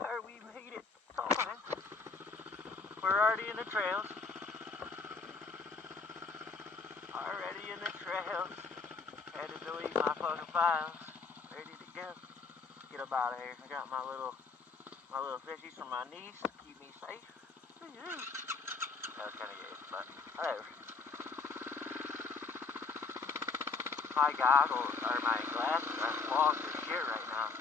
Alright, we made it. It's all fine. We're already in the trails. Already in the trails. Had to delete my fucking files. Ready to go. Get up out of here. I got my little fishies from my niece. Keep me safe. That was kind of gay, but whatever. My goggles or my glasses are fogged as shit right now.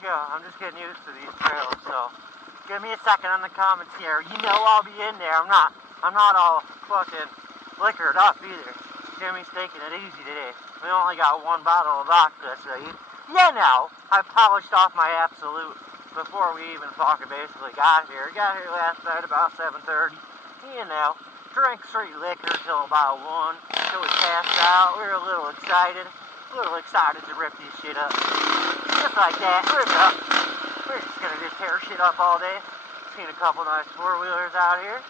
Go. I'm just getting used to these trails, so give me a second on the comments here. You know I'll be in there. I'm not all fucking liquored up either. Jimmy's taking it easy today. We only got one bottle of vodka, so you know, I polished off my Absolute before we even fucking basically got here. Got here last night about 7:30. You know, drank straight liquor till about 1, till we passed out. We were a little excited to rip this shit up. Just like that, rip it up. We're just gonna tear shit up all day. Seen a couple nice four-wheelers out here.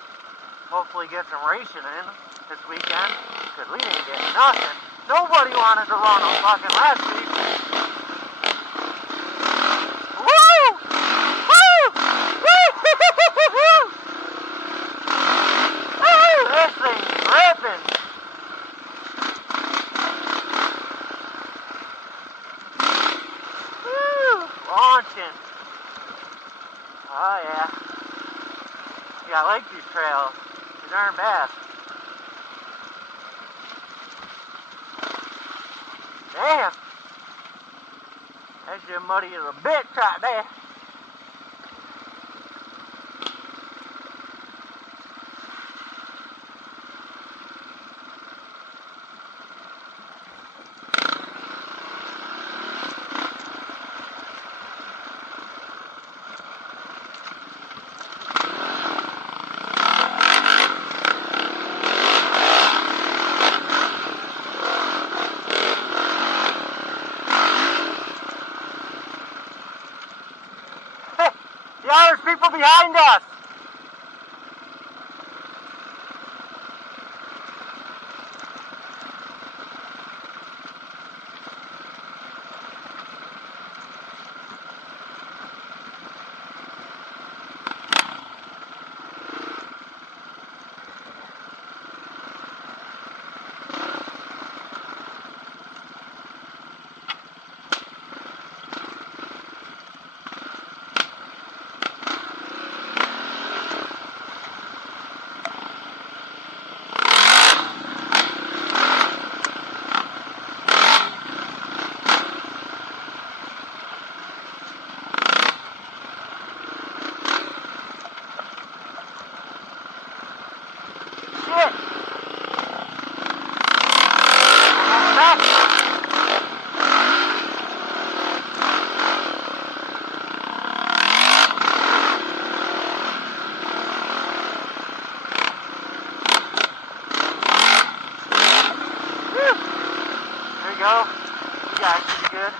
Hopefully get some racing in this weekend, because we didn't get nothing. Nobody wanted to run on fucking last week. Woo! Woo! Woo! Woo! This thing's ripping. Launching. Oh yeah. Yeah, I like these trails. These aren't bad. Damn. That's just muddy as a bitch right there. Yeah, there's people behind us. Go. Yeah, it's pretty good.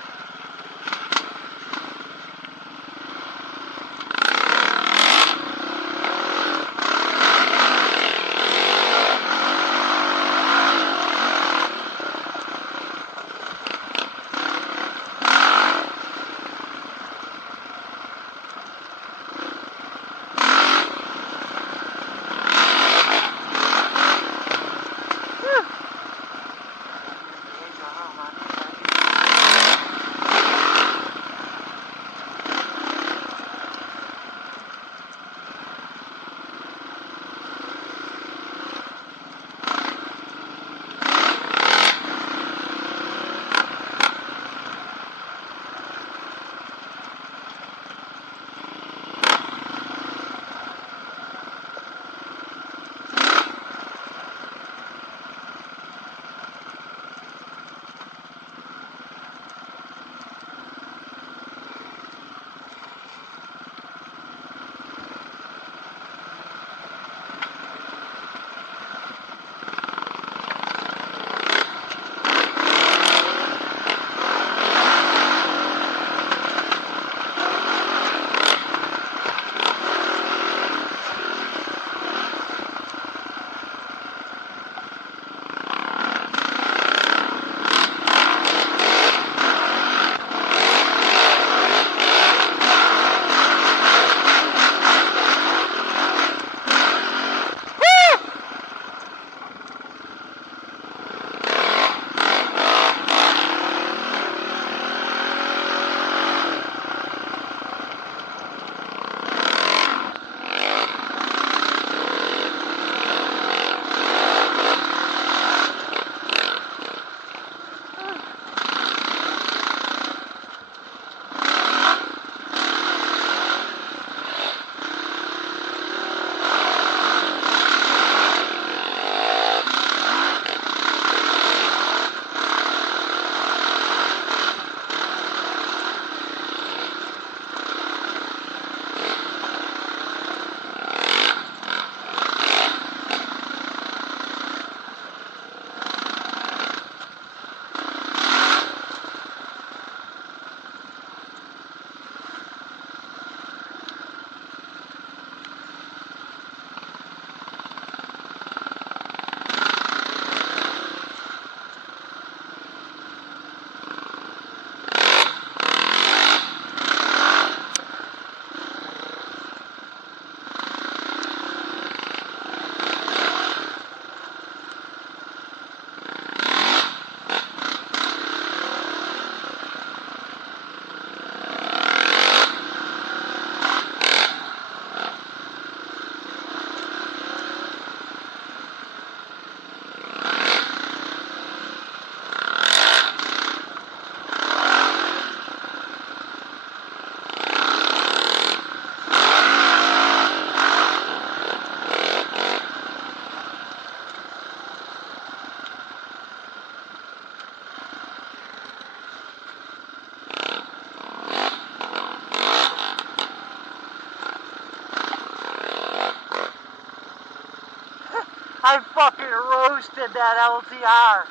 I fucking roasted that LTR.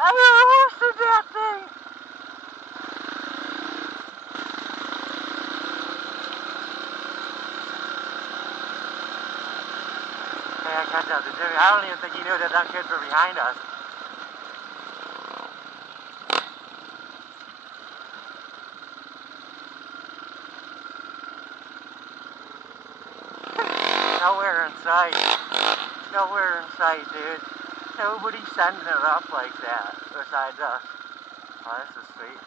I roasted that thing. Hey, I catch up to Jimmy. I don't even think he knew that them kids were behind us. Nowhere in sight. Nowhere in sight, dude. Nobody's sending it up like that besides us. Oh, this is sweet.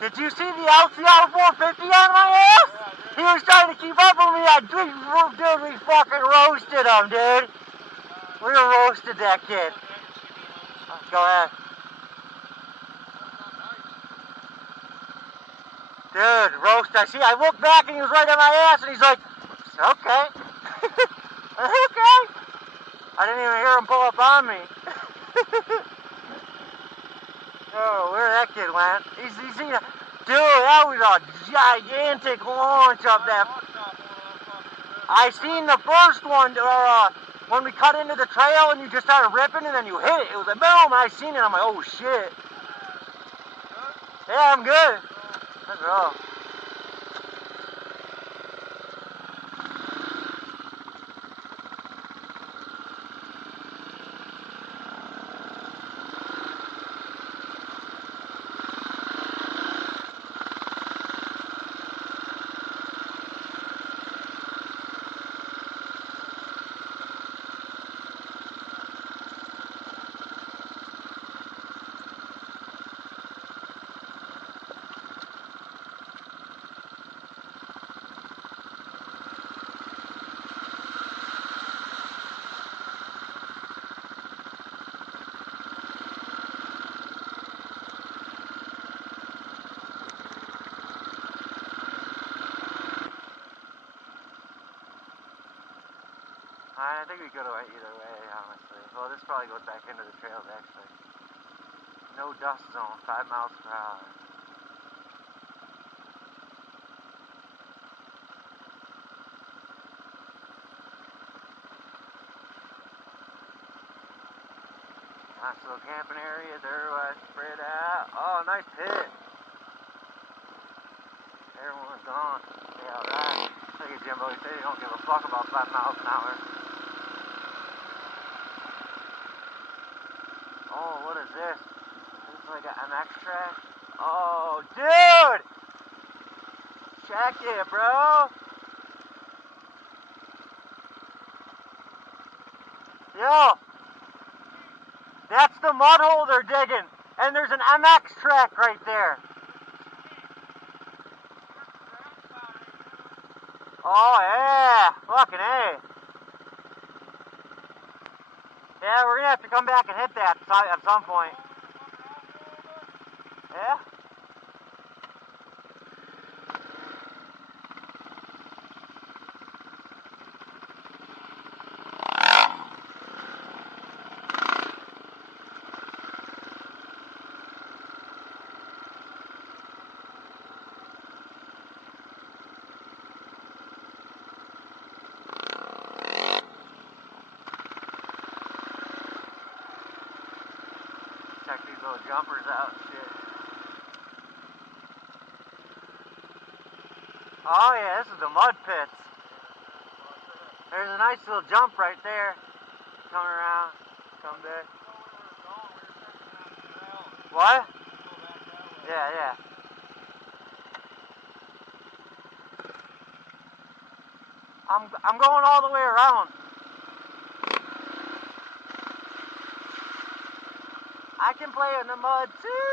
Did you see the LTR450 on my ass? He was trying to keep up with me. Dude, we fucking roasted him, dude. We roasted that kid. Go ahead. Dude, roast. I looked back and he was right on my ass and he's like, okay. Okay. I didn't even hear him pull up on me. Oh, where that kid went? He's dude, that was a gigantic launch up that. I seen the first one, when we cut into the trail and you just started ripping and then you hit it. It was like boom, I seen it. I'm like, oh shit. Yeah, I'm good. Let's go. I think we could have went either way, honestly. Well, this probably goes back into the trails, actually. No dust zone, 5 miles per hour. Nice little camping areas everywhere spread out. Oh, nice hit. Everyone's gone. Yeah, alright. Look at Jimbo, he said he don't give a fuck about 5 miles an hour. Oh, what is this? This is like an MX track. Oh, dude! Check it, bro! Yo! That's the mud hole they're digging. And there's an MX track right there. Oh, yeah. Fucking A. Yeah, we're gonna have to come back and hit that at some point. Yeah? Check these little jumpers out and shit. Oh yeah, this is the mud pits. There's a nice little jump right there. Come around, come back. What? Yeah. I'm going all the way around. I can play in the mud too.